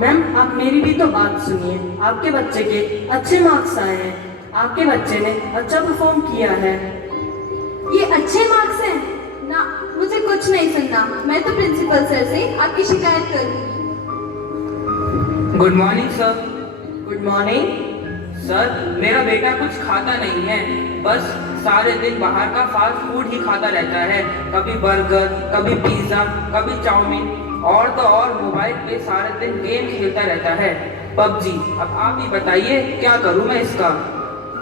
मैम आप मेरी भी तो बात सुनिए, आपके बच्चे के अच्छे मार्क्स आए हैं, आपके बच्चे ने अच्छा परफॉर्म किया है। ये अच्छे मार्क्स हैं ना? मुझे कुछ नहीं सुनना, मैं तो प्रिंसिपल सर से आपकी शिकायत करूंगी। Good morning sir. Good morning. Sir मेरा बेटा कुछ खाता नहीं है, बस सारे दिन बाहर का फास्ट फूड ही खाता रहता है। कभी बर्गर, कभी पिज्जा, कभी चाउमीन, और तो और मोबाइल पे सारे दिन गेम खेलता रहता है, पबजी। अब आप ही बताइए क्या करूं मैं इसका।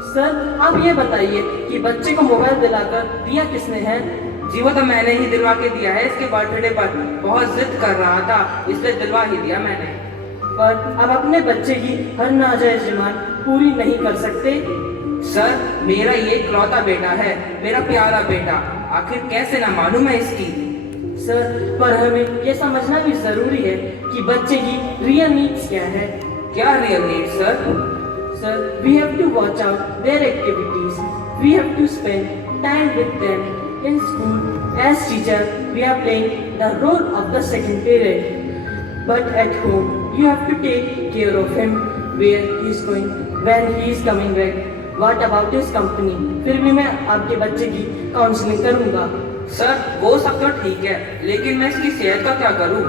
सर आप ये बताइए कि बच्चे को मोबाइल दिलाकर दिया किसने है? जी वो तो मैंने ही दिलवा के दिया है इसके बर्थडे पर। बहुत जिद कर रहा था इसलिए दिलवा ही दिया मैंने। पर आप अपने बच्चे की हर नाजायज डिमांड पूरी नहीं कर सकते। सर मेरा ये इकलौता बेटा है, मेरा प्यारा बेटा, आखिर कैसे ना मानूं मैं इसकी। सर पर हमें ये समझना भी जरूरी है कि बच्चे की रियल नीड्स क्या है। क्या real needs sir? Sir, we have to watch out their activities. We have to spend time with them in school. As teacher, we are playing the role of the second parent. But at home, you have to take care of him, where he is going, when he is coming back. What about his company? फिर भी मैं आपके बच्चे की काउंसलिंग करूँगा। सर वो सब तो ठीक है, लेकिन मैं इसकी सेहत का क्या करूँ?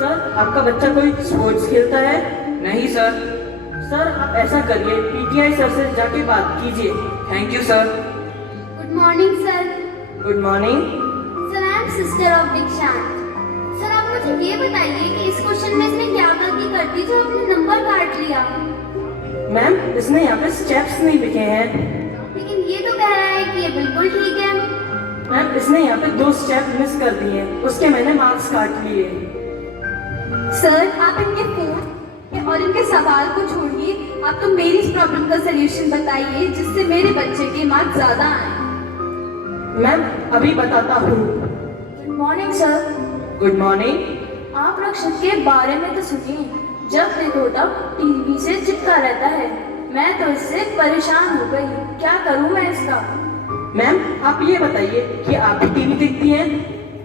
सर आपका बच्चा कोई स्पोर्ट्स खेलता है? नहीं सर। सर आप ऐसा करिए, पीटीआई सर से जाके बात कीजिए। Thank you sir. Good morning sir. Good morning. Sir I am sister of दीक्षांत। सर आप मुझे ये बताइए कि इस क्वेश्चन में इसने क्या गलती कर दी जो आपने नंबर काट लिया? मैम इसने यहाँ पे स्टेप्स नहीं लिखे हैं। लेकिन ये तो कह रहा है कि ये बिल्कुल ठीक है। मैम इसने यहाँ पे 2 स्टेप मिस कर दिए, उसके मैंने मार्क्स काट लिए। सर आप इनके फोन और इनके सवाल को छोड़िए, आप तो मेरी इस प्रॉब्लम का सलूशन बताइए जिससे मेरे बच्चे के मार्क्स ज्यादा आए। मैम अभी बताता हूँ। Good morning sir. Good morning. आप रक्षित के बारे में तो सुनिए, जब देखो तब टीवी से चिपका रहता है। मैं तो इससे परेशान हो गई, क्या करूँ मैं इसका? मैम आप ये बताइए कि आप भी टीवी देखती हैं?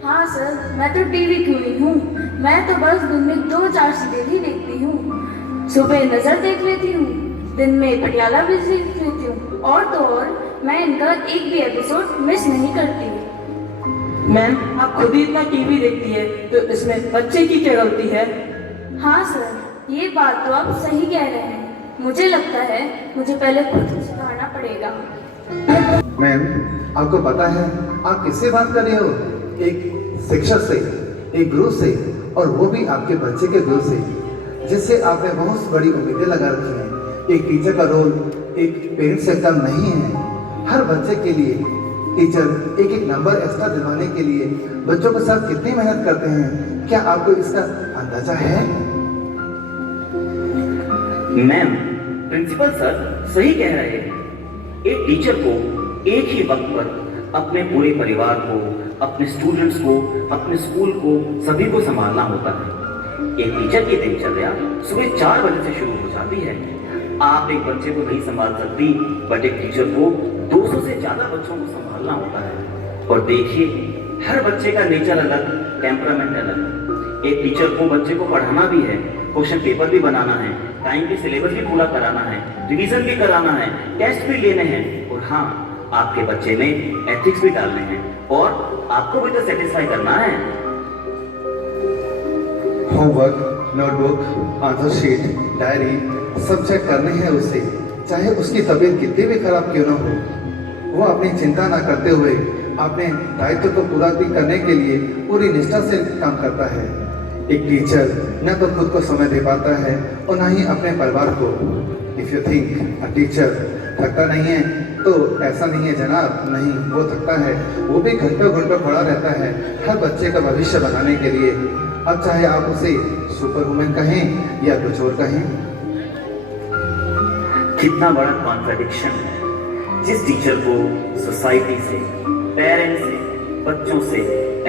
हाँ सर, मैं तो टीवी क्वीन हूँ। मैं तो बस दिन में 2-4 सीरियल ही देखती हूँ। सुबह नजर देख लेती हूँ, दिन में पटियाला भी देख लेती हूँ, और तो और मैं इनका एक भी एपिसोड मिस नहीं करती हूँ। मैम आप खुद ही इतना टीवी देखती है तो इसमें बच्चे की क्या गलती है? हाँ सर ये बात तो आप सही कह रहे हैं। मुझे लगता है मुझे पहले खुद सुधारना पड़ेगा। मैम आपको पता है आप किससे बात कर रहे हो? एक शिक्षक से, एक गुरु से, और वो भी आपके बच्चे के गुरु से, जिससे आपने बहुत बड़ी उम्मीदें लगा रखी हैं। एक टीचर का रोल एक पेरेंट्स से कम नहीं है। हर बच्चे के लिए टीचर एक नंबर एक्स्ट्रा दिलवाने के लिए बच्चों के साथ कितनी मेहनत करते हैं, क्या आपको इसका अंदाजा है? मैम प्रिंसिपल सर सही कह रहे हैं। एक टीचर को एक ही वक्त पर अपने पूरे परिवार को, अपने स्टूडेंट्स को, अपने स्कूल को, सभी को संभालना होता है। एक टीचर की दिनचर्या सुबह 4 बजे से शुरू हो जाती है। आप एक बच्चे को नहीं संभाल सकती, बट एक टीचर को 200 से ज्यादा बच्चों को संभालना होता है। और देखिए हर बच्चे का नेचर अलग, टेम्परामेंट अलग। एक टीचर को बच्चे को पढ़ाना भी है, क्वेश्चन पेपर भी बनाना है, टाइम पे सिलेबस भी पूरा कराना है, रिवीजन भी कराना है, टेस्ट भी लेने हैं, और हाँ आपके बच्चे में एथिक्स भी डालने हैं, और आपको भी तो सेटिस्फाई करना है। Homework, notebook, answer sheet, diary सब चेक करने हैं उससे, चाहे उसकी तबीयत कितनी भी खराब क्यों ना हो। वो अपनी चिंता ना करते हुए अपने दायित्व को पूरा करने के लिए पूरी निष्ठा से काम करता है। एक टीचर न तो खुद को समय दे पाता है और न ही अपने परिवार को। If you think a teacher थकता नहीं है तो ऐसा नहीं है जनाब, नहीं वो थकता है। वो भी घंटों घंटों खड़ा रहता है हर बच्चे का भविष्य बनाने के लिए। अब चाहे आप उसे सुपर वुमेन कहें या कुछ और कहें। कितना बड़ा कॉन्ट्रडिक्शन है। जिस टीचर को सोसाइटी से, पेरेंट्स से, बच्चों से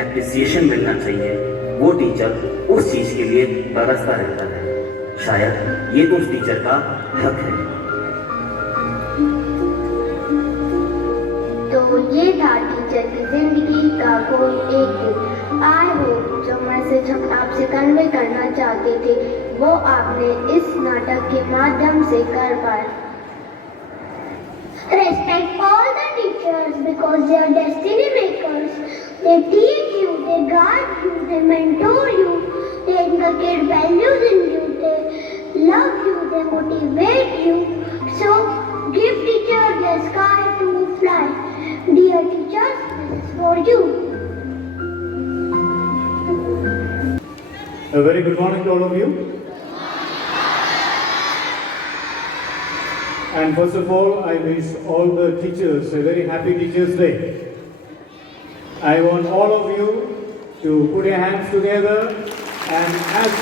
एप्रिसिएशन मिलना चाहिए, वो टीचर उस चीज के लिए तरसता रहता है। शायद ये तो उस टीचर का हक है। तो ये था टीचर की जिंदगी का कोई एक दिन। आई होप जो मैसेज हम आपसे कन्वे करना चाहते थे वो आपने इस नाटक के माध्यम से कर पाए। Respect all the teachers because they are destiny makers. They teach you, they guide you, they mentor you, they inculcate values in you, they love you, they motivate you. So give teachers the sky to fly. for you. A very good morning to all of you. And first of all, I wish all the teachers a very happy Teachers' Day. I want all of you to put your hands together and as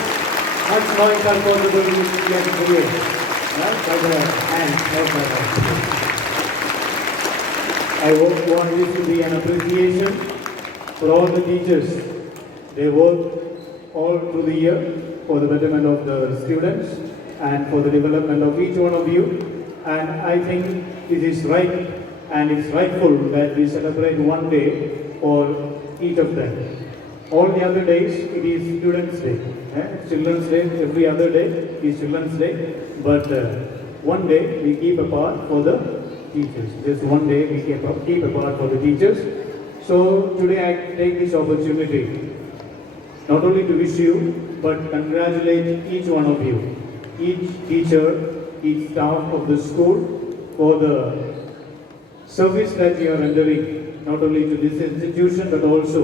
much noise as possible you can create. By the hands, not by the hands. I want this to be an appreciation for all the teachers. They work all through the year for the betterment of the students and for the development of each one of you. And I think it is right and it's rightful that we celebrate one day for each of them. All the other days it is Students' Day. Children's Day, every other day is Children's Day. But one day we keep apart for the teachers. Just one day we keep apart for the teachers. So today I take this opportunity not only to wish you, but congratulate each one of you, each teacher, each staff of the school for the service that you are rendering, not only to this institution, but also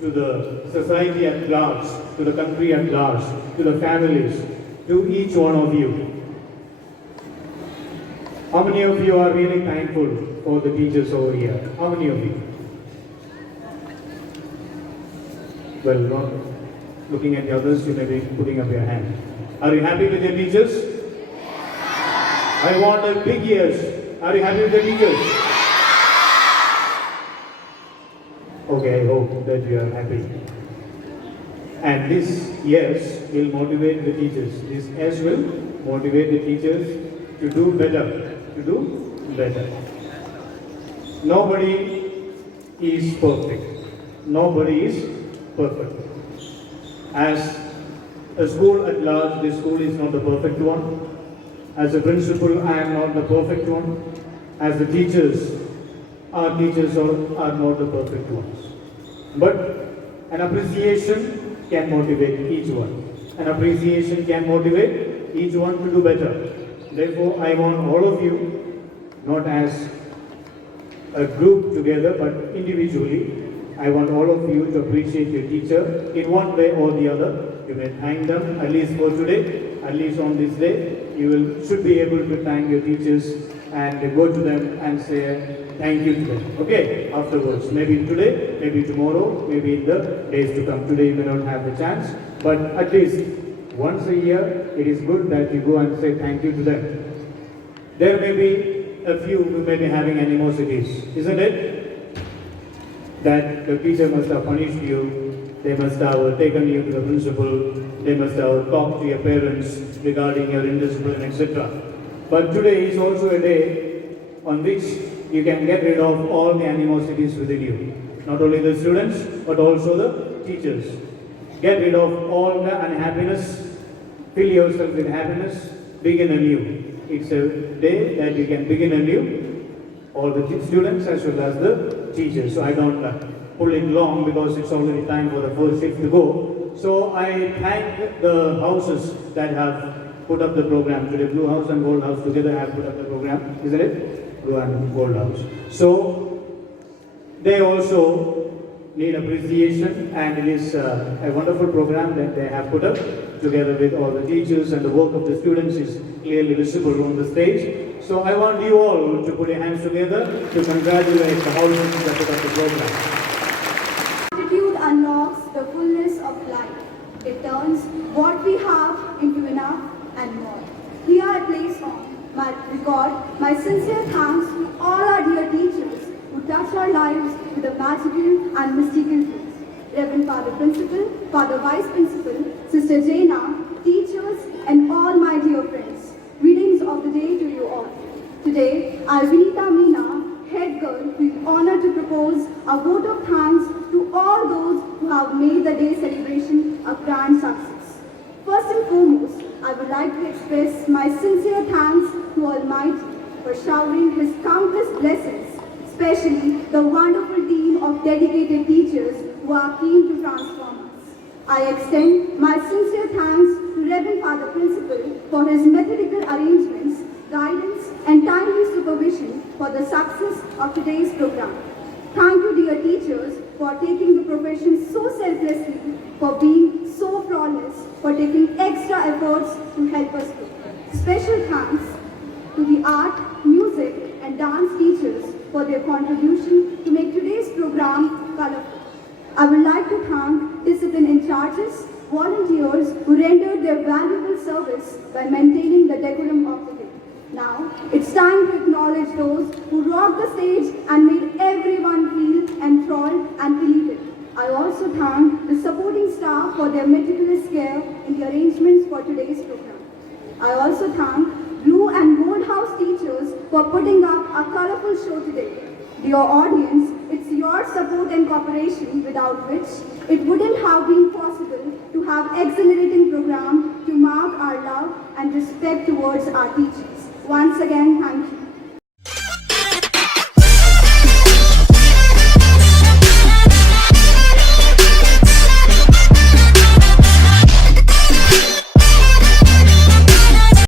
to the society at large, to the country at large, to the families, to each one of you. How many of you are really thankful for the teachers over here? How many of you? Well, not looking at the others, you may be putting up your hand. Are you happy with your teachers? I want a big yes. Are you happy with the teachers? Okay, I hope that you are happy. And this yes will motivate the teachers. This yes will motivate the teachers to do better. To do better. Nobody is perfect. Nobody is perfect. As a school at large, this school is not the perfect one. As a principal, I am not the perfect one. As the teachers, our teachers are not the perfect ones. But an appreciation can motivate each one. An appreciation can motivate each one to do better. Therefore, I want all of you, not as a group together, but individually, I want all of you to appreciate your teacher in one way or the other. You may thank them, at least for today, at least on this day. You should be able to thank your teachers and go to them and say thank you to them. Okay, afterwards. Maybe today, maybe tomorrow, maybe in the days to come. Today you may not have the chance, but at least once a year, it is good that you go and say thank you to them. There may be a few who may be having animosities, isn't it? That the teacher must have punished you, they must have taken you to the principal, they must have talked to your parents regarding your indiscipline, etc. But today is also a day on which you can get rid of all the animosities within you. Not only the students, but also the teachers. Get rid of all the unhappiness, fill yourself with happiness, begin anew. It's a day that you can begin anew, all the students as well as the teachers. So I don't pull it long because it's already time for the first shift to go. So I thank the houses that have put up the program today. Blue House and Gold House together have put up the program, isn't it? Blue and Gold House. So they also need appreciation, and it is a wonderful program that they have put up together with all the teachers, and the work of the students is clearly visible on the stage. So I want you all to put your hands together to congratulate the houses that put up the program. Gratitude unlocks the fullness of life. It turns what we have into enough and more. Here I place on my record my sincere thanks to all our dear teachers who touch our lives with a magical and mystical truth. Reverend Father Principal, Father Vice Principal, Sister Jaina, teachers, and all my dear friends. Greetings of the day to you all. Today, I, Vinita Meena, head girl, feel honored to propose a vote of thanks to all those who have made the day celebration a grand success. First and foremost, I would like to express my sincere thanks to Almighty for showering His countless blessings, especially the wonderful team of dedicated teachers who are keen to transform us. I extend my sincere thanks to Reverend Father Principal for his methodical arrangements, guidance, and timely supervision for the success of today's program. Thank you, dear teachers, for taking the profession so selflessly, for being so flawless, for taking extra efforts to help us grow. Special thanks to the art, music, and dance teachers for their contribution to make today's program colorful. I would like to thank discipline in charges, volunteers who rendered their valuable service by maintaining the decorum of the day. Now, it's time to acknowledge those who rocked the stage and made everyone feel enthralled and elated. I also thank the supporting staff for their meticulous care in the arrangements for today's program. I also thank Blue and Gold House teachers for putting up a colorful show today. Dear audience, it's your support and cooperation without which it wouldn't have been possible to have exhilarating program to mark our love and respect towards our teachers. Once again, thank you.